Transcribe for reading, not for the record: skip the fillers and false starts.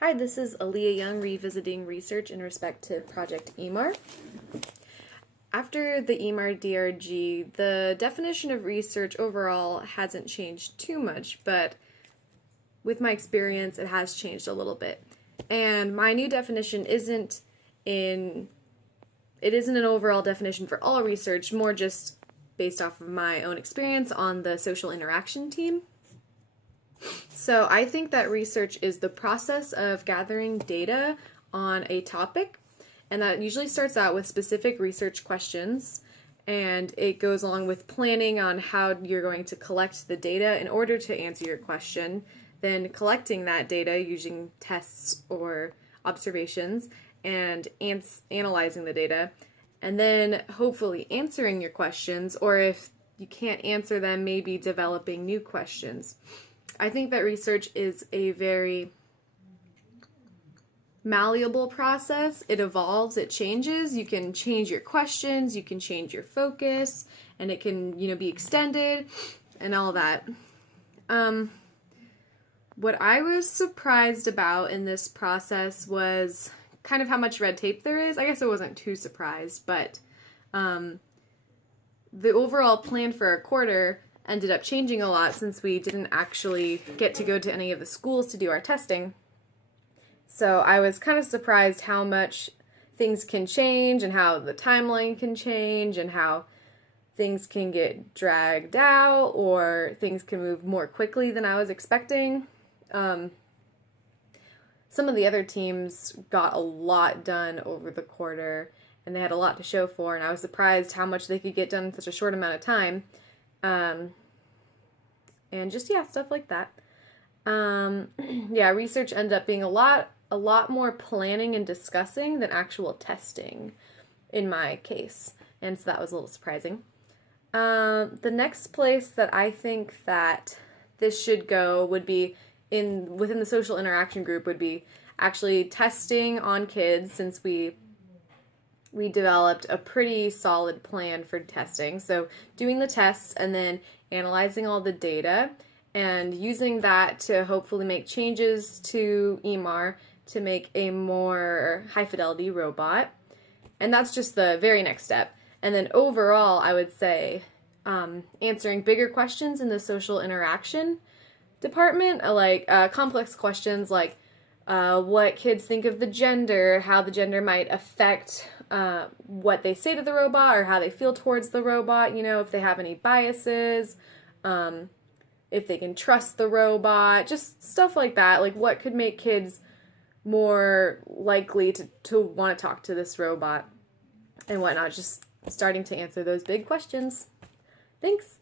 Hi, this is Aaliyah Young revisiting research in respect to Project EMAR. After the EMAR DRG, the definition of research overall hasn't changed too much, but with my experience, it has changed a little bit. And my new definition isn't an overall definition for all research, more just based off of my own experience on the social interaction team. So I think that research is the process of gathering data on a topic, and that usually starts out with specific research questions, and it goes along with planning on how you're going to collect the data in order to answer your question, then collecting that data using tests or observations, and analyzing the data, and then hopefully answering your questions, or if you can't answer them, maybe developing new questions. I think that research is a very malleable process. It evolves, it changes. You can change your questions, you can change your focus, and it can, be extended and all that. What I was surprised about in this process was kind of how much red tape there is. I guess I wasn't too surprised, but the overall plan for our quarter ended up changing a lot since we didn't actually get to go to any of the schools to do our testing. So I was kind of surprised how much things can change and how the timeline can change and how things can get dragged out or things can move more quickly than I was expecting. Some of the other teams got a lot done over the quarter and they had a lot to show for, and I was surprised how much they could get done in such a short amount of time. And just, stuff like that. Research ended up being a lot more planning and discussing than actual testing in my case. And so that was a little surprising. The next place that I think that this should go would be within the social interaction group would be actually testing on kids, since we developed a pretty solid plan for testing. So doing the tests and then analyzing all the data and using that to hopefully make changes to EMAR to make a more high fidelity robot. And that's just the very next step. And then overall, I would say answering bigger questions in the social interaction department, like complex questions like what kids think of the gender, how the gender might affect what they say to the robot or how they feel towards the robot, if they have any biases, if they can trust the robot, just stuff like that. Like what could make kids more likely to want to talk to this robot and whatnot, just starting to answer those big questions. Thanks.